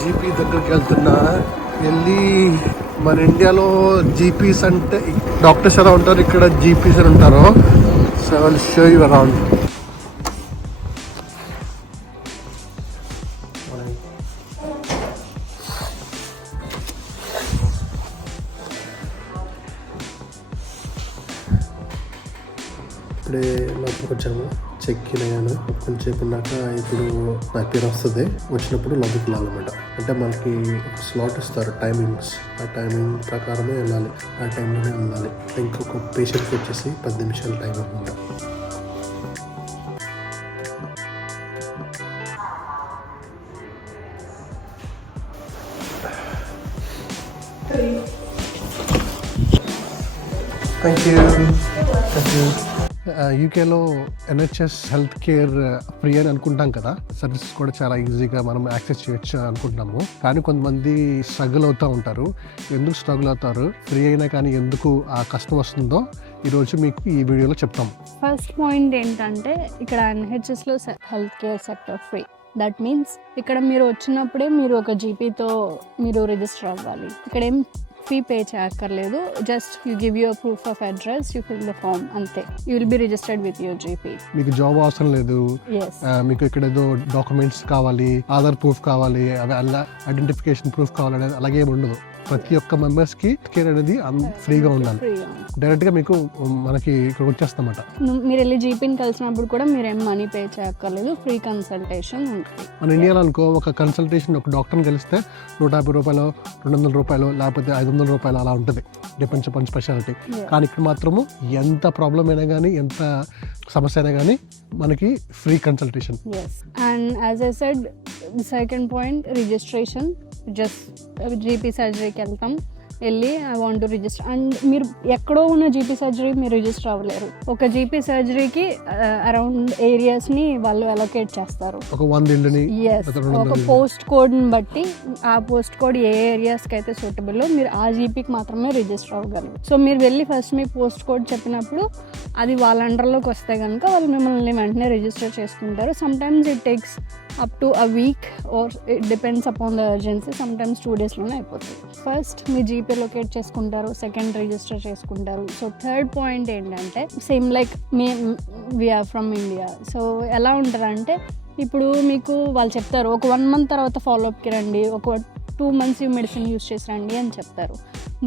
GP దగ్గరికి వెళ్తున్నా. వెళ్ళి మన ఇండియాలో జీపీస్ అంటే డాక్టర్స్ ఎలా ఉంటారు, ఇక్కడ జీపీస్ అని ఉంటారు. So I will show you around. ఇప్పుడే లోపలికి వచ్చాము, చెక్ ఇన్ అయ్యాను. కొంచెంసేపు ఉన్నాక ఇప్పుడు నా పేరు వస్తుంది. వచ్చినప్పుడు లోపలికి వెళ్ళాలన్నమాట. అంటే మనకి ఒక స్లాట్ ఇస్తారు, టైమింగ్స్. ఆ టైమింగ్ ప్రకారమే వెళ్ళాలి, ఆ టైంలోనే వెళ్ళాలి. ఇంకొక పేషెంట్కి వచ్చేసి 10 నిమిషాల టైం అనమాట. Thank you. యూకేలో NHS హెల్త్ కేర్ ఫ్రీ అని అనుకుంటాం కదా, సర్వీసెస్ కూడా చాలా ఈజీగా మనం యాక్సెస్ చేయొచ్చు అనుకుంటున్నాము. కానీ కొంతమంది స్ట్రగుల్ అవుతూ ఉంటారు. ఎందుకు స్ట్రగుల్ అవుతారు, ఫ్రీ అయినా కానీ ఎందుకు ఆ కష్టం వస్తుందో ఈరోజు మీకు ఈ వీడియోలో చెప్తాం. ఫస్ట్ పాయింట్ ఏంటంటే, ఇక్కడ NHSలో health care sector free. That means ఇక్కడ మీరు వచ్చినప్పుడే మీరు ఒక జీపీతో మీరు రిజిస్టర్ అవ్వాలి. ఇక్కడ ఏం ఫీ పే చేయక్కర్లేదు. Just you give your proof of address, you fill the form, అంతే. You will be registered with your GP. మీకు జాబ్ అవసరం లేదు. మీకు ఇక్కడ ఏదో డాక్యుమెంట్స్ కావాలి, ఆధార్ ప్రూఫ్ కావాలి, ఐడెంటిఫికేషన్ ప్రూఫ్ కావాలి, అలాగే ఉండదు. ప్రతి ఒక్క మెంబర్స్ కి కేర్ అనేది ఫ్రీగా ఉండాలి. డైరెక్ట్ గా మీకు మనకి ఇక్కడ వచ్చేస్తామట. మీరు వెళ్ళి జీపీని కలిసినప్పుడు కూడా మీరు ఏం మనీ పే చేయక్కర్లేదు, ఫ్రీ కన్సల్టేషన్ ఉంటుంది. మన ఇండియాలో అనుకో, ఒక కన్సల్టేషన్ ఒక డాక్టర్ని కలిస్తే 150 రూపాయలు, 200 రూపాయలు, లేకపోతే 500 రూపాయలు అలా ఉంటుంది, డిపెండ్స్ అపాన్ స్పెషాలిటీ. కానీ ఇక్కడ మాత్రము ఎంత ప్రాబ్లం అయినా కానీ, ఎంత సమస్య అయినా కానీ మనకి free consultation. And as I said, second point registration. Just GP సర్జరీకి వెళ్తాం, వెళ్ళి I want to register. And మీరు ఎక్కడో ఉన్న జీపీ సర్జరీ మీరు రిజిస్టర్ అవ్వలేరు. ఒక జీపీ సర్జరీకి అరౌండ్ ఏరియాస్ని వాళ్ళు అలొకేట్ చేస్తారు. ఒక పోస్ట్ కోడ్ని బట్టి ఆ పోస్ట్ కోడ్ ఏ ఏరియాస్కి అయితే సూటబుల్లో మీరు ఆ జీపీకి మాత్రమే రిజిస్టర్ అవ్వగలరు. సో మీరు వెళ్ళి ఫస్ట్ మీ పోస్ట్ కోడ్ చెప్పినప్పుడు అది వాళ్ళ అండర్లోకి వస్తే కనుక వాళ్ళు మిమ్మల్ని వెంటనే రిజిస్టర్ చేసుకుంటారు. Sometimes it takes up to a week or it depends upon the urgency. Sometimes 2 డేస్లోనే అయిపోతుంది. ఫస్ట్ మీ జీపీ లొకేట్ చేసుకుంటారు, సెకండ్ రిజిస్టర్ చేసుకుంటారు. సో థర్డ్ పాయింట్ ఏంటంటే, same like we're from India. So ఎలా ఉంటారంటే, ఇప్పుడు మీకు వాళ్ళు చెప్తారు ఒక 1 month తర్వాత ఫాలోఅప్కి రండి, ఒక 2 months మెడిసిన్ యూస్ చేసి రండి అని చెప్తారు.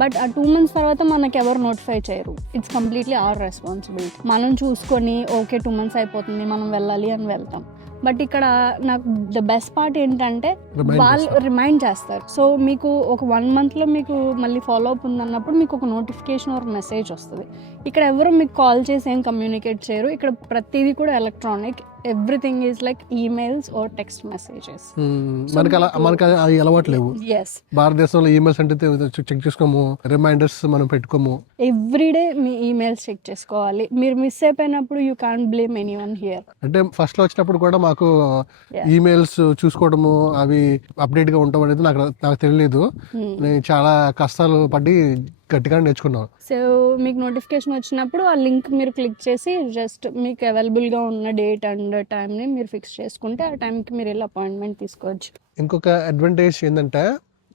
బట్ ఆ 2 months తర్వాత మనకు ఎవరు నోటిఫై చేయరు. It's completely our responsibility. మనం చూసుకొని ఓకే 2 months అయిపోతుంది, మనం వెళ్ళాలి అని వెళ్తాం. బట్ ఇక్కడ నాకు ద బెస్ట్ పార్ట్ ఏంటంటే, వాళ్ళు రిమైండ్ చేస్తారు. సో మీకు ఒక 1 monthలో మీకు మళ్ళీ ఫాలో అప్ ఉందన్నప్పుడు మీకు ఒక నోటిఫికేషన్ ఆర్ మెసేజ్ వస్తుంది. ఇక్కడ ఎవరు మీకు కాల్ చేసి ఏం కమ్యూనికేట్ చేయరు. ఇక్కడ ప్రతిదీ కూడా electronic. Everything is like emails or text messages. మనకి అవి అలవాటు లేవు. భారతదేశంలో ఈమెయిల్స్ అంటే చెక్ చేసుకోము, రిమైండర్స్ మనం పెట్టుకోము. ఎవ్రీడే మీ ఈమెయిల్స్ చెక్ చేసుకోవాలి. మీరు మిస్ అయిపోయినప్పుడు you can't blame anyone here. అంటే ఫస్ట్ లో వచ్చినప్పుడు కూడా మాకు ఈమెయిల్స్ చూసుకోవడము, అవి అప్డేట్ గా ఉండడం అనేది నాకు తెలియలేదు. నేను చాలా కష్టాలు పడి గట్టిగా నేర్చుకున్నాను. సో మీకు నోటిఫికేషన్ వచ్చినప్పుడు ఆ లింక్ మీరు క్లిక్ చేసి జస్ట్ మీకు అవైలబుల్గా ఉన్న డేట్ అండ్ టైంని మీరు ఫిక్స్ చేసుకుంటే ఆ టైంకి మీరు వెళ్ళి అపాయింట్మెంట్ తీసుకోవచ్చు. ఇంకొక అడ్వాంటేజ్ ఏంటంటే,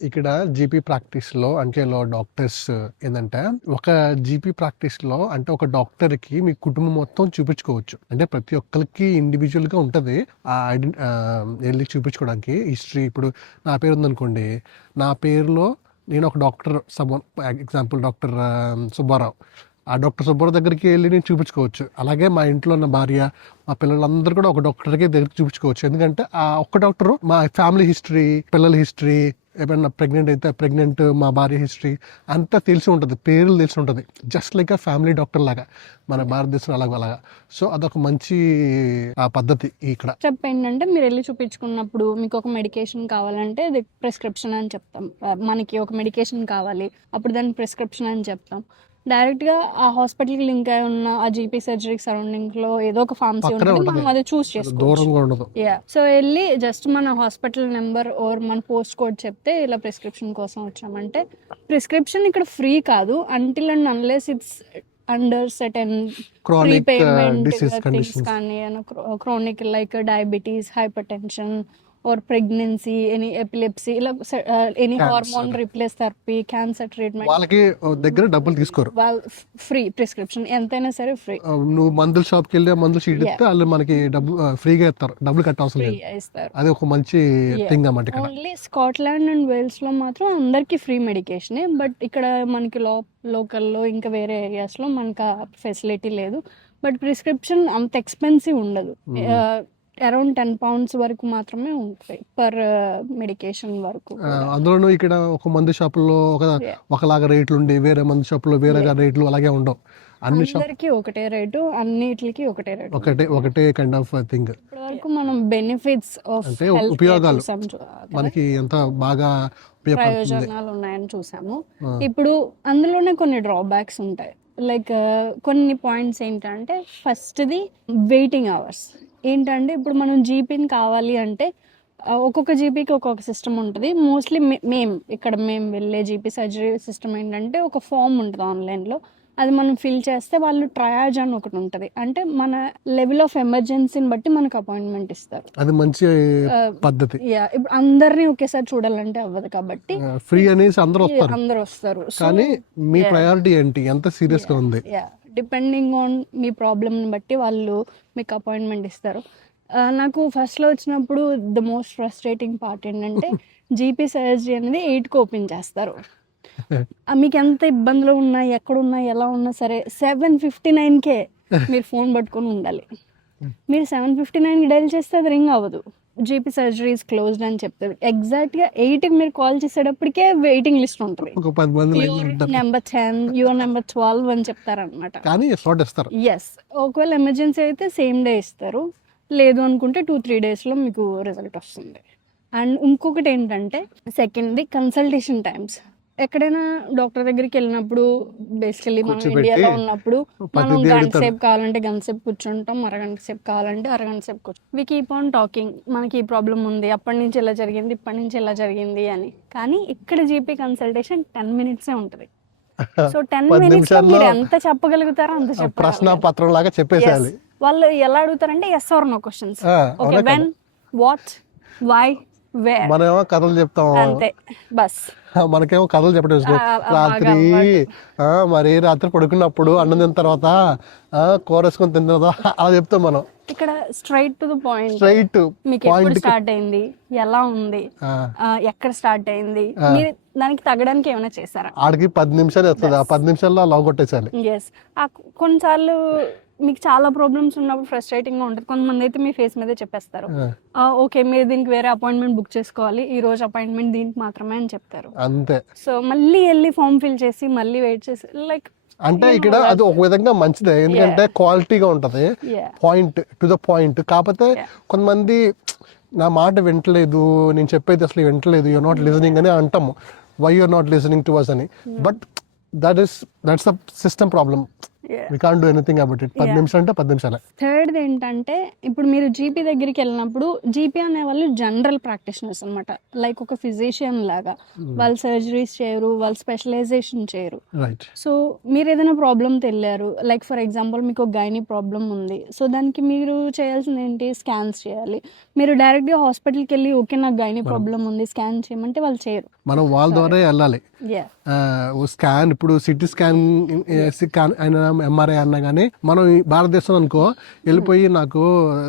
ఇక్కడ జీపీ ప్రాక్టీస్లో అంటే డాక్టర్స్ ఏంటంటే, ఒక జీపీ ప్రాక్టీస్లో అంటే ఒక డాక్టర్కి మీ కుటుంబం మొత్తం చూపించుకోవచ్చు. అంటే ప్రతి ఒక్కరికి ఇండివిజువల్గా ఉంటుంది వెళ్ళి చూపించుకోవడానికి హిస్టరీ. ఇప్పుడు నా పేరు ఉందనుకోండి, నా పేరులో నేను ఒక డాక్టర్, ఎగ్జాంపుల్ డాక్టర్ సుబ్బారావు, ఆ డాక్టర్ సుబ్బారావు దగ్గరికి వెళ్ళి నేను చూపించుకోవచ్చు. అలాగే మా ఇంట్లో ఉన్న భార్య, మా పిల్లలందరూ కూడా ఒక డాక్టర్కి దగ్గరికి చూపించుకోవచ్చు. ఎందుకంటే ఆ ఒక్క డాక్టరు మా ఫ్యామిలీ హిస్టరీ, పిల్లల హిస్టరీ, ఏమైనా ప్రెగ్నెంట్ అయితే ప్రెగ్నెంట్ మా భార్య హిస్టరీ అంతా తెలిసి ఉంటుంది, పేర్లు తెలిసి ఉంటుంది. జస్ట్ లైక్ ఆ ఫ్యామిలీ డాక్టర్ లాగా మన భారతదేశం అలాగా. సో అదొక మంచి పద్ధతి. ఇక్కడ స్టెప్ ఏంటంటే, మీరు వెళ్ళి చూపించుకున్నప్పుడు మీకు ఒక మెడికేషన్ కావాలంటే అది ప్రిస్క్రిప్షన్ అని చెప్తాం. మనకి ఒక మెడికేషన్ కావాలి, అప్పుడు దాన్ని ప్రిస్క్రిప్షన్ అని చెప్తాం. డైరెక్ట్గా ఆ హాస్పిటల్కి లింక్ అయి ఉన్న ఆ జీపీ సర్జరీ సరౌండింగ్ లో ఏదో ఒక ఫార్మసీ ఉంటుంది, మనం అది చూస్ చేసుకోవచ్చు. సో వెళ్ళి జస్ట్ మన హాస్పిటల్ నెంబర్ ఓర్ మన పోస్ట్ కోడ్ చెప్తే ఇలా ప్రిస్క్రిప్షన్ కోసం వచ్చామంటే, ప్రిస్క్రిప్షన్ ఇక్కడ ఫ్రీ కాదు until and unless it's under certain prepayment things కానీ, chronic like diabetes, hypertension or pregnancy, any epilepsy, ఇలా any Cancer. Hormone replace therapy, cancer treatment, వాళ్ళకి దగ్గర డబ్బులు తీసుకోరు. వాళ్ళు ఫ్రీ ప్రిస్క్రిప్షన్ ఎంతైనా సరే ఫ్రీ నువ్వు మందుల షాప్కి వెళ్ళి ఆ మందులు షీట్ ఇస్తే వాళ్ళు మనకి డబ్బు ఫ్రీగా ఇస్తారు, డబ్బులు కట్టవసరం ఫ్రీ లేదు. ఇస్తారు. అది ఒక మంచి థింగ్ అన్నమాట ఇక్కడ. ఓన్లీ స్కాట్లాండ్ అండ్ వేల్స్ లో మాత్రం అందరికి ఫ్రీ మెడికేషనే, బట్ ఇక్కడ మనకి లోకల్లో ఇంకా వేరే ఏరియాస్ లో మనకు ఆ ఫెసిలిటీ లేదు. బట్ ప్రిస్క్రిప్షన్ అంత ఎక్స్పెన్సివ్ ఉండదు, అరౌండ్ 10 pounds వరకు మాత్రమే ఉంటాయి పర్ మెడికేషన్ వరకు. అందులోనూ ఇక్కడ ఒక మందు షాపుల్లో ఒకలాగా రేట్లు ఉండి వేరే మందు షాపుల్లో వేరే రేట్లు అలాగే ఉండవు. అన్ని షాప్ అందరికి ఒకటే రేటు, అన్నిటికి ఒకటే రేటు, ఒకటే కైండ్ ఆఫ్ థింగ్. ఇప్పటి వరకు మనం బెనిఫిట్స్ ఆఫ్ అంటే ఉపయోగాలు మనకి ఎంత బాగా ప్రయోజనాలు ఉన్నాయని చూసాము. ఇప్పుడు అందులోనే కొన్ని డ్రాబ్యాక్స్ ఉంటాయి. లైక్ కొన్ని పాయింట్స్ ఏంటంటే, ఫస్ట్ది వెయిటింగ్ అవర్స్. ఏంటంటే ఇప్పుడు మనం జీపీని కావాలి అంటే ఒక్కొక్క జీపీకి ఒక్కొక్క సిస్టమ్ ఉంటుంది. మోస్ట్లీ మేము వెళ్ళే జీపీ సర్జరీ సిస్టమ్ ఏంటంటే ఒక ఫామ్ ఉంటుంది ఆన్లైన్లో, అది మనం ఫిల్ చేస్తే వాళ్ళు ట్రయాజ్ అని ఒకటి ఉంటుంది, అంటే మన లెవెల్ ఆఫ్ ఎమర్జెన్సీని బట్టి మనకు అపాయింట్మెంట్ ఇస్తారు. అది మంచి పద్ధతి. ఇప్పుడు అందరినీ ఒకేసారి చూడాలంటే అవ్వదు కాబట్టి ఫ్రీ అనేసి అందరూ వస్తారు. కానీ మీ ప్రయారిటీ ఏంటి, ఎంత సీరియస్ గా ఉంది, డిపెండింగ్ ఆన్ మీ ప్రాబ్లమ్ని బట్టి వాళ్ళు మీకు అపాయింట్మెంట్ ఇస్తారు. నాకు ఫస్ట్లో వచ్చినప్పుడు ద మోస్ట్ ఫ్రస్ట్రేటింగ్ పార్ట్ ఏంటంటే జీపీ సర్జరీ అనేది 8కి ఓపెన్ చేస్తారు. మీకు ఎంత ఇబ్బందులు ఉన్నా, ఎక్కడున్నా, ఎలా ఉన్నా సరే 7:59కే మీరు ఫోన్ పట్టుకొని ఉండాలి. మీరు 7:59కి డైల్ చేస్తే అది రింగ్ అవ్వదు, జీపీ సర్జరీ ఇస్ క్లోజ్డ్ అని చెప్తారు. ఎగ్జాక్ట్గా 8కి మీరు కాల్ చేసేటప్పటికే వెయిటింగ్ లిస్ట్ ఉంటుంది. నెంబర్ 10, యువర్ నెంబర్ 12 అని చెప్తారనమాట. ఎస్, ఒకవేళ ఎమర్జెన్సీ అయితే సేమ్ డే ఇస్తారు, లేదు అనుకుంటే 2-3 డేస్లో మీకు రిజల్ట్ వస్తుంది. అండ్ ఇంకొకటి ఏంటంటే సెకండ్ది కన్సల్టేషన్ టైమ్స్. ఎక్కడైనా డాక్టర్ దగ్గరికి వెళ్ళినప్పుడు బేసికలీ మనం ఇండియాలో ఉన్నప్పుడు మనం గంట సేపు కావాలంటే గంట సేపు కూర్చుంటాం, అరగంట సేపు కావాలంటే అరగంట సేపు కూర్చుంటాం. వి కీప్ ఆన్ టాకింగ్, మనకి ఈ ప్రాబ్లం ఉంది, అప్పటి నుంచి ఇలా జరిగింది, ఇప్పటి నుంచి ఇలా జరిగింది అని. కానీ ఇక్కడ జీపీ కన్సల్టేషన్ 10 minutes ఉంటుంది. సో 10 minutes మీరు ఎంత చెప్పగలుగుతారో అంత చెప్పాలి. ప్రశ్న పత్రం లాగా చెప్పేసాలి. వాళ్ళు ఎలా అడుగుతారంటే yes or no questions. Okay, when, what, why, where. మనమేమో కథలు చెప్తాం అంతే, బస్. మనకేమో కథలు చెప్పడం రాత్రి మరి రాత్రి పడుకున్నప్పుడు అన్నం తిన్న తర్వాత కూర వేసుకొని తిన్న తర్వాత అలా చెప్తాం మనం. ఇక్కడ స్ట్రైట్ టు ద పాయింట్. మీకు ఎప్పుడు స్టార్ట్ అయింది, ఎలా ఉంది, ఎక్కడ స్టార్ట్ అయింది, మీరు దానికి తగ్గడానికి ఏమైనా చేశారా? ఆడికి 10 నిమిషాలు వస్తుంది, ఆ 10 నిమిషాల్లో లవ్ కొట్టేసాలి. ఎస్, కొన్నిసార్లు మీకు చాలా ప్రాబ్లమ్స్ ఉన్నప్పుడు ఫ్రస్ట్రేటింగ్ గా ఉంటుంది. కొంతమంది అయితే మీ ఫేస్ మీదే చెప్పేస్తారు, ఓకే మీరు దీనికి వేరే అపాయింట్మెంట్ బుక్ చేసుకోవాలి, ఈ రోజు అపాయింట్మెంట్ దీనికి మాత్రమే అని చెప్తారు. అంతే. సో మళ్ళీ వెళ్ళి ఫామ్ ఫిల్ చేసి మళ్ళీ వెయిట్ చేసి, లైక్ అంటే ఇక్కడ అది ఒక విధంగా మంచిదే, ఎందుకంటే క్వాలిటీగా ఉంటది, పాయింట్ టు ద పాయింట్. కాకపోతే కొంతమంది నా మాట వింటలేదు, నేను చెప్పేది అసలు వింటలేదు, యూఆర్ నాట్ లిజనింగ్ అని అంటాము, why you're not listening to us అని. But that's the system problem. We can't do anything about it. 10 నిమిషాలు అంటే 10 నిమిషాలే. థర్డ్ ఏంటంటే, ఇప్పుడు మీరు జీపీ దగ్గరికి వెళ్ళినప్పుడు జీపీ అనే వాళ్ళు జనరల్ ప్రాక్టీషనర్స్ అనమాట, లైక్ ఒక ఫిజిషియన్ లాగా. వాళ్ళు సర్జరీస్ చేయరు, వాళ్ళు స్పెషలైజేషన్ చేయరు. సో మీరు ఏదైనా ప్రాబ్లంతో వెళ్ళారు, లైక్ ఫర్ ఎగ్జాంపుల్ మీకు ఒక గైనీ ప్రాబ్లం ఉంది, సో దానికి మీరు చేయాల్సింది ఏంటి, స్కాన్స్ చేయాలి. మీరు డైరెక్ట్గా హాస్పిటల్కి వెళ్ళి ఓకే నాకు గైనీ ప్రాబ్లం ఉంది స్కాన్ చేయమంటే వాళ్ళు చేయరు, మనం వాళ్ళ ద్వారా వెళ్ళాలి. స్కాన్ ఇప్పుడు సిటీ స్కాన్ అయినా ఎంఆర్ఐ అన్నా కానీ మనం భారతదేశం అనుకో వెళ్ళిపోయి నాకు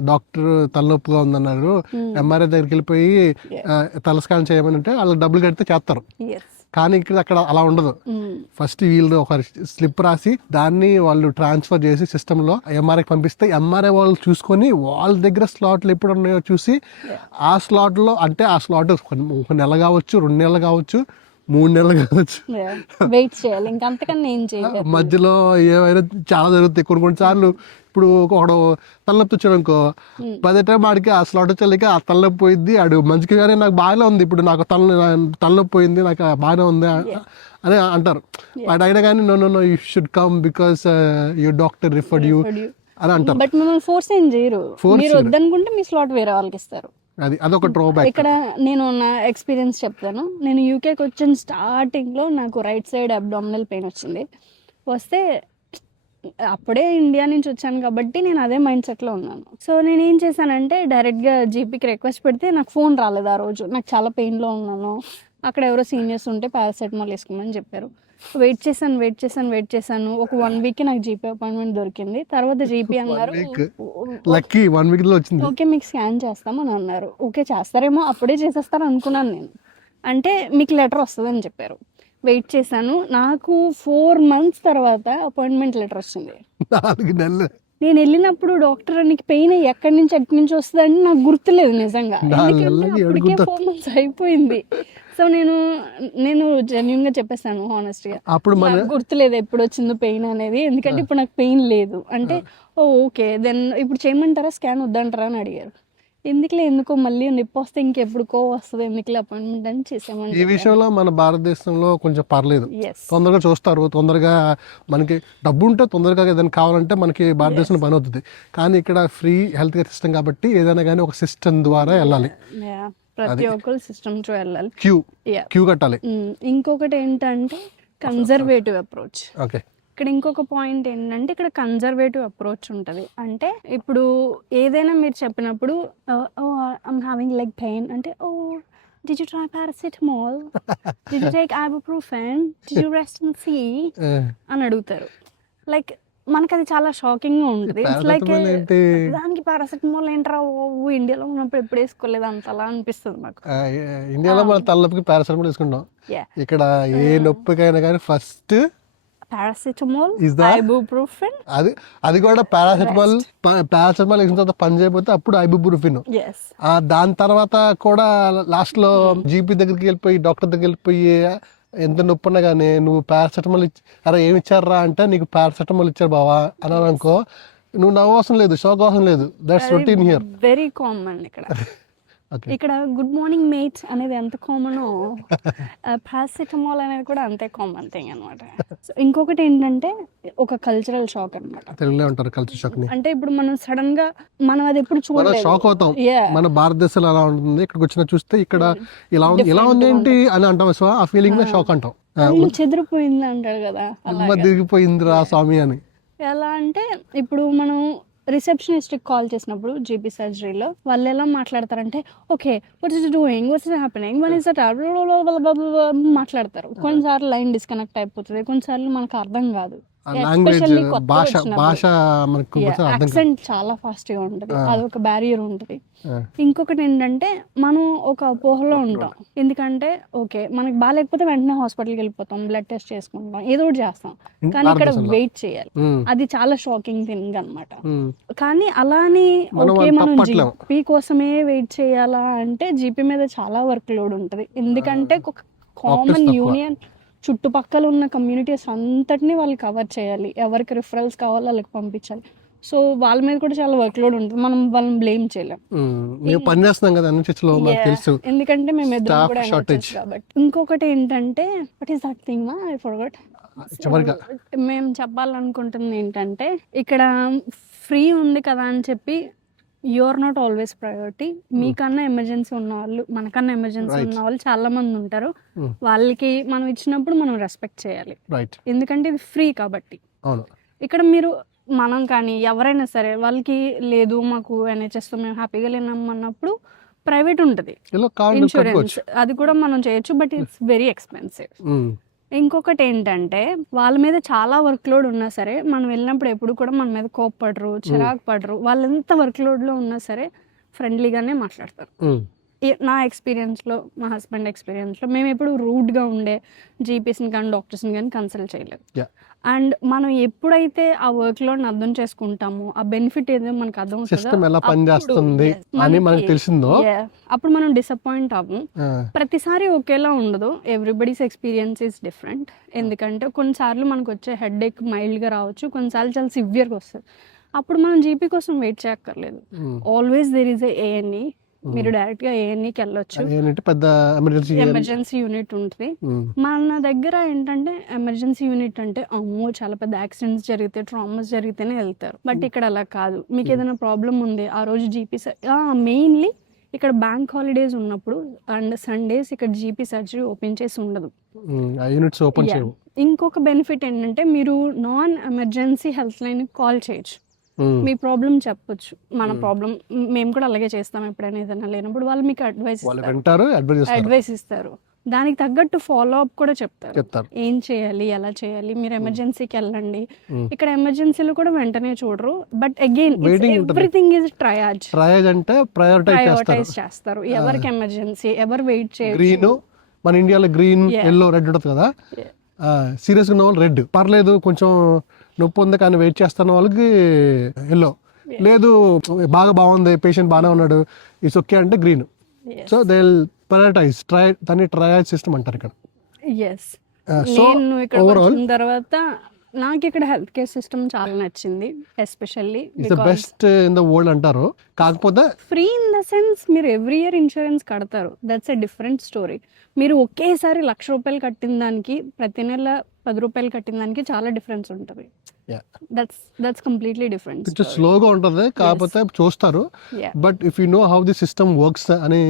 డాక్టర్ తలనొప్పిగా ఉందన్నారు, ఎంఆర్ఐ దగ్గరికి వెళ్ళిపోయి తల స్కాన్ చేయమని అంటే వాళ్ళకి డబ్బులు కడితే చేస్తారు. కానీ ఇక్కడ అక్కడ అలా ఉండదు. ఫస్ట్ వీళ్ళు ఒక స్లిప్ రాసి దాన్ని వాళ్ళు ట్రాన్స్ఫర్ చేసి సిస్టమ్ లో ఎంఆర్ఐకి పంపిస్తే ఎంఆర్ఐ వాళ్ళు చూసుకొని వాళ్ళ దగ్గర స్లాట్లు ఎప్పుడు ఉన్నాయో చూసి ఆ స్లాట్ లో, అంటే ఆ స్లాట్ 1 నెల కావచ్చు, 2 నెలలు కావచ్చు, 3 నెలలు కావచ్చు, వెయిట్ చేయాలి. ఇంకా అంతకన్నా ఏం చేయాలి. మధ్యలో ఏమైనా చాలా జరుగుతాయి. కొన్ని సార్లు ఇప్పుడు ఒకడు తలనొప్పి వచ్చాడు అనుకో, 10 టైం ఆడికి ఆ స్లాట్ వచ్చేళ్ళకి ఆ తలనొప్పి పోయింది, ఆడు మంచిగానే నాకు బాగానే ఉంది, ఇప్పుడు నాకు తలనొప్పి పోయింది, నాకు బాగానే ఉంది అని అంటారు. వాడు అయినా కానీ no you should come because your doctor referred you అని అంటారు. బట్ మిమ్మల్ని ఫోర్స్ ఏం చేయరు, మీరు వద్దనుకుంటే మీ స్లాట్ వేరే వాళ్ళకి ఇస్తారు. అదొక డ్రాబ్యాక్. ఇక్కడ నేను నా ఎక్స్పీరియన్స్ చెప్తాను. నేను యూకేకి వచ్చిన స్టార్టింగ్లో నాకు రైట్ సైడ్ అబ్డామినల్ పెయిన్ వచ్చింది. వస్తే అప్పుడే ఇండియా నుంచి వచ్చాను కాబట్టి నేను అదే మైండ్ సెట్లో ఉన్నాను. సో నేను ఏం చేశానంటే డైరెక్ట్గా జీపీకి రిక్వెస్ట్ పెడితే నాకు ఫోన్ రాలేదు ఆ రోజు. నాకు చాలా పెయిన్లో ఉన్నాను. అక్కడ ఎవరో సీనియర్స్ ఉంటే పారాసెటమాల్ వేసుకోమని చెప్పారు. వెయిట్ చేశాను. ఒక 1 వీక్కి నాకు జీపీ అపాయింట్మెంట్ దొరికింది. తర్వాత జీపీ అన్నారు లక్కీ 1 వీక్ లో వచ్చింది. ఓకే మీకు స్కాన్ చేస్తామని అన్నారు. ఓకే చేస్తారేమో, అప్పుడే చేసేస్తారు అనుకున్నాను నేను. అంటే మీకు లెటర్ వస్తుందని చెప్పారు. వెయిట్ చేశాను. నాకు 4 months తర్వాత అపాయింట్మెంట్ లెటర్ వచ్చింది. 4 నెలలు నేను వెళ్ళినప్పుడు డాక్టర్ నీకు పెయిన్ ఎక్కడి నుంచి వస్తుందని నాకు గుర్తులేదు నిజంగా. ఎందుకంటే అప్పటికే 4 months అయిపోయింది. సో నేను జెన్యున్ గా చెప్పేస్తాను హానెస్ట్గా, అప్పుడు నాకు గుర్తులేదు ఎప్పుడు వచ్చిందో పెయిన్ అనేది. ఎందుకంటే ఇప్పుడు నాకు పెయిన్ లేదు అంటే ఓకే దెన్ ఇప్పుడు చేయమంటారా స్కాన్ వద్దంటారా అని అడిగారు. ఎందుకో మళ్ళీ నొప్పి వస్తే ఇంకెప్పుడుకో వస్తుంది, ఎందుకులే అపాయింట్మెంట్ అని చేసామండి. ఈ విషయంలో మన భారతదేశంలో కొంచెం పర్లేదు, తొందరగా చూస్తారు, తొందరగా మనకి డబ్బు ఉంటే తొందరగా ఏదైనా కావాలంటే మనకి భారతదేశంలో పని అవుతుంది. కానీ ఇక్కడ ఫ్రీ హెల్త్ కేర్ సిస్టమ్ కాబట్టి ఏదైనా కానీ ఒక సిస్టమ్ ద్వారా వెళ్ళాలి, ప్రతి ఒక్కరు సిస్టమ్ తో వెళ్ళాలి, క్యూ కట్టాలి. ఇంకొకటి ఏంటంటే కన్జర్వేటివ్ అప్రోచ్. ఓకే, ఇక్కడ ఇంకొక పాయింట్ ఏంటంటే ఇక్కడ కన్జర్వేటివ్ అప్రోచ్ ఉంటుంది. అంటే ఇప్పుడు ఏదైనా మీరు చెప్పినప్పుడు ఐమ్ హ్యావింగ్ లెగ్ పెయిన్ అంటే did you try paracetamol, did you take ibuprofen, did you rest and see అని అడుగుతారు. లైక్ మనకి అది చాలా షాకింగ్ గా ఉంటుంది. లైక్ దానికి పారాసిటమాల్ ఏంట్రా ఇండియాలో ఉన్నప్పుడు ఎప్పుడు వేసుకోలేదు అంతలా అనిపిస్తుంది నాకు. ఇండియాలో మన తలనొప్పికి పారాసిటమాల్ వేసుకుంటాం, ఇక్కడ ఏ నొప్పికైనా కానీ ఫస్ట్ పారాసిటమాల్, ఐబుప్రూఫెన్. అది కూడా పారాసిటమాల్ వేసిన తర్వాత పని చేయకపోతే అప్పుడు ఐబుప్రూఫెన్. దాని తర్వాత కూడా లాస్ట్ లో జీపీ దగ్గరికి వెళ్ళిపోయి డాక్టర్ దగ్గరికి వెళ్ళిపోయి ఎంత నొప్పి ఉన్నా కానీ నువ్వు పారాసిటమాల్ అరే ఏమి ఇచ్చారా అంటే నీకు పారాసిటమాల్ ఇచ్చారు బావా అని అనుకో, నువ్వు నవ్వు అవసరం లేదు, షాక్ అవసరం లేదు. That's routine here. Very common ఇక్కడ. ఇక్కడ గుడ్ మార్నింగ్ మేట్స్ అనేది ఎంత కామనో పారాసిటమాల్ అనేది కూడా అంతే కామన్ థింగ్ అనమాట. ఇంకొకటి ఏంటంటే ఒక కల్చరల్ షాక్ అనమాట. తెలుగులో ఉంటారు కల్చర్ షాక్. అంటే ఇప్పుడు మనం సడన్ గా మనం అది ఎప్పుడు చూడలేదు, షాక్ అవుతాం. మన భారతదేశంలో అలా ఉంటుంది, ఇక్కడికి వచ్చిన చూస్తే ఇక్కడ ఇలా ఉంది ఏంటి అని అంటాం. సో ఆ ఫీలింగ్ షాక్ అంటాం. చెదిరిపోయింది అంటాడు కదా, తిరిగిపోయిందిరా స్వామి అని. ఎలా అంటే ఇప్పుడు మనం రిసెప్షనిస్ట్కి కాల్ చేసినప్పుడు జీపీ సర్జరీలో వాళ్ళు ఎలా మాట్లాడతారంటే okay what is doing, what is happening, one is that మాట్లాడతారు. కొన్నిసార్లు లైన్ డిస్కనెక్ట్ అయిపోతుంది, కొన్నిసార్లు మనకు అర్థం కాదు. యాక్సెంట్ చాలా ఫాస్ట్ గా ఉంటుంది, అదొక బ్యారియర్ ఉంటుంది. ఇంకొకటి ఏంటంటే మనం ఒక అపోహలో ఉంటాం. ఎందుకంటే ఓకే మనకి బాగాలేకపోతే వెంటనే హాస్పిటల్కి వెళ్ళిపోతాం, బ్లడ్ టెస్ట్ చేసుకుంటాం, ఏదో ఒకటి చేస్తాం. కానీ ఇక్కడ వెయిట్ చేయాలి, అది చాలా షాకింగ్ థింగ్ అనమాట. కానీ అలానే ఓకే మనం జీపీ కోసమే వెయిట్ చేయాలా అంటే జీపీ మీద చాలా వర్క్ లోడ్ ఉంటుంది. ఎందుకంటే ఒక కామన్ యూనియన్ చుట్టుపక్కల ఉన్న కమ్యూనిటీస్ అంతటిని వాళ్ళు కవర్ చేయాలి, ఎవరికి రిఫరల్స్ కావాలో వాళ్ళకి పంపించాలి. సో వాళ్ళ మీద కూడా చాలా వర్క్ లోడ్ ఉంటుంది, మనం వాళ్ళని బ్లేమ్ చేయలేం. ఎందుకంటే మేము ఎదురు కూడా కాబట్టి. ఇంకొకటి ఏంటంటే what is that thing I forgot. మేము చెప్పాలనుకుంటుంది ఏంటంటే ఇక్కడ ఫ్రీ ఉంది కదా అని చెప్పి you are not always priority. మీకన్నా ఎమర్జెన్సీ ఉన్న వాళ్ళు, మనకన్నా ఎమర్జెన్సీ ఉన్న వాళ్ళు చాలా మంది ఉంటారు. వాళ్ళకి మనం ఇచ్చినప్పుడు మనం రెస్పెక్ట్ చేయాలి, ఎందుకంటే ఇది ఫ్రీ కాబట్టి. ఇక్కడ మనం కానీ ఎవరైనా సరే వాళ్ళకి లేదు మాకు NHS మేము హ్యాపీగా లేనమ్మన్నప్పుడు ప్రైవేట్ ఉంటుంది ఇన్సూరెన్స్, అది కూడా మనం చేయొచ్చు, బట్ ఇట్స్ వెరీ ఎక్స్పెన్సివ్. ఇంకొకటి ఏంటంటే వాళ్ళ మీద చాలా వర్క్ లోడ్ ఉన్నా సరే మనం వెళ్ళినప్పుడు ఎప్పుడు కూడా మన మీద కోప్పడరు, చిరాకు పడరు. వాళ్ళు ఎంత వర్క్ లోడ్లో ఉన్నా సరే ఫ్రెండ్లీగానే మాట్లాడతారు. నా ఎక్స్పీరియన్స్లో, మా హస్బెండ్ ఎక్స్పీరియన్స్లో మేము ఎప్పుడు రూడ్గా ఉండే జీపీస్ని కానీ డాక్టర్స్ని కానీ కన్సల్ట్ చేయలేదు. అండ్ మనం ఎప్పుడైతే ఆ వర్క్ లోడ్ అర్థం చేసుకుంటామో, ఆ బెనిఫిట్ ఏదో మనకు అర్థం అప్పుడు మనం డిసప్పాయింట్ అవ్వం. ప్రతిసారి ఒకేలా ఉండదు, ఎవ్రీబడీస్ ఎక్స్పీరియన్స్ ఈస్ డిఫరెంట్. ఎందుకంటే కొన్నిసార్లు మనకు వచ్చే హెడ్ ఏక్ మైల్డ్గా రావచ్చు, కొన్నిసార్లు చాలా సివియర్గా వస్తుంది. అప్పుడు మనం జీపీ కోసం వెయిట్ చేయక్కర్లేదు. Always there is A&E. మీరు డైరెక్ట్ గా A&Eకి వెళ్ళొచ్చు, పెద్ద ఎమర్జెన్సీ యూనిట్ ఉంటుంది మన దగ్గర. ఏంటంటే ఎమర్జెన్సీ యూనిట్ అంటే అమ్మో చాలా పెద్ద యాక్సిడెంట్స్ జరిగితే, ట్రామాస్ జరిగితేనే వెళ్తారు. బట్ ఇక్కడ అలా కాదు. మీకు ఏదైనా ప్రాబ్లం ఉంది ఆ రోజు జీపీ మెయిన్లీ ఇక్కడ బ్యాంక్ హాలిడేస్ ఉన్నప్పుడు అండ్ సండేస్ ఇక్కడ జీపీ సర్జరీ ఓపెన్ చేసి ఉండదు. ఇంకొక బెనిఫిట్ ఏంటంటే మీరు non emergency health line call చేయొచ్చు. మీ ప్రాబ్లం చెప్పొచ్చు. మన ప్రాబ్లం మేము కూడా అలాగే చేస్తాం. ఎప్పుడైనా ఏదైనా లేనప్పుడు వాళ్ళు మీకు వాళ్ళు వింటారు, అడ్వైస్ ఇస్తారు. దానికి తగ్గట్టు ఫాలో అప్ కూడా చెప్తారు. చెప్తారు ఏం చేయాలి, ఎలా చేయాలి, మీరు ఎమర్జెన్సీకి వెళ్ళండి. ఇక్కడ ఎమర్జెన్సీలో కూడా వెంటనే చూడరు. But again everything is triage అంటే ప్రయారిటైజ్ చేస్తారు. ఎవరికి ఎమర్జెన్సీ, ఎవరు వెయిట్ చేయరు. గ్రీన్, మన ఇండియాలో గ్రీన్, ఎల్లో, రెడ్ ఉంటుంది కదా. సీరియస్గా ఉన్న వాళ్ళు రెడ్, పర్లేదు కొంచెం నొప్పి ఉంది కానీ వెయిట్ చేస్తున్న వాళ్ళకి ఎల్లో, లేదు బాగా బాగుంది పేషెంట్ బాగానే ఉన్నాడు ఇట్స్ ఓకే అంటే గ్రీన్. సో దే ప్రయారిటైజ్ దాన్ని ట్రయాజ్ సిస్టమ్ అంటారు ఇక్కడ. సో ఇక్కడ వచ్చిన తర్వాత నాకు ఇక్కడ హెల్త్ కేర్ సిస్టమ్ చాలా నచ్చింది. Especially it's the best in the world అంటారు. కాకపోతే ఫ్రీ ఇన్ ద సెన్స్ మీరు ఎవ్రీ ఇయర్ ఇన్సూరెన్స్ కడతారు. That's a different story. మీరు ఒకేసారి 1,00,000 రూపాయలు కట్టిన దానికి ప్రతి నెల 10 రూపాయలు కట్టిన దానికి చాలా డిఫరెన్స్ ఉంటుంది. That's completely different. కొంచెం స్లోగా ఉంటుంది కాకపోతే చూస్తారు. But if you know how the system works అని,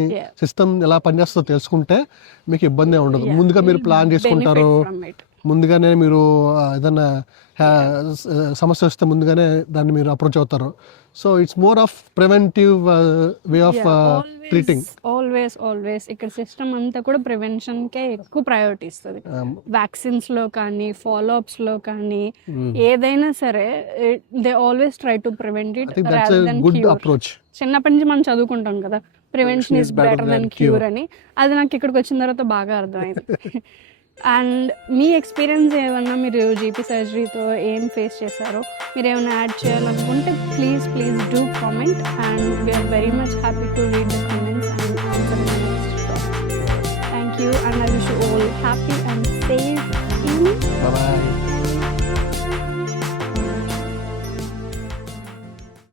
సిస్టమ్ ఎలా పనిచేస్తుందో తెలుసుకుంటే మీకు ఇబ్బంది ఉండదు. ముందుగా మీరు ప్లాన్ చేసుకుంటారు, ముందుగానే మీరు ఏదైనా సమస్య వస్తే ముందుగానే దాన్ని మీరు అప్రోచ్ అవుతారు. So it's more of preventive way of treating. Always ఇక్కడ సిస్టమ్ అంతా కూడా ప్రివెన్షన్ కే ఎక్కువ ప్రయారిటీ ఇస్తుంది. వ్యాక్సిన్స్ లో కానీ, ఫాలో అప్స్ లో కానీ, ఏదైనా సరే they always try to prevent it rather than cure. చిన్నప్పటి నుంచి మనం చదువుకుంటాం కదా, prevention is better than cure అని. అది నాకు ఇక్కడికి వచ్చిన తర్వాత బాగా అర్థమైంది. అండ్ మీ ఎక్స్పీరియన్స్ ఏమన్నా, మీరు జీపీ సర్జరీతో ఏం ఫేస్ చేశారో, మీరు ఏమైనా యాడ్ చేయాలనుకుంటే please do comment. And we're very much happy to read the comments and answer the next talk. Thank you and I wish you all happy and safe evening. Bye bye.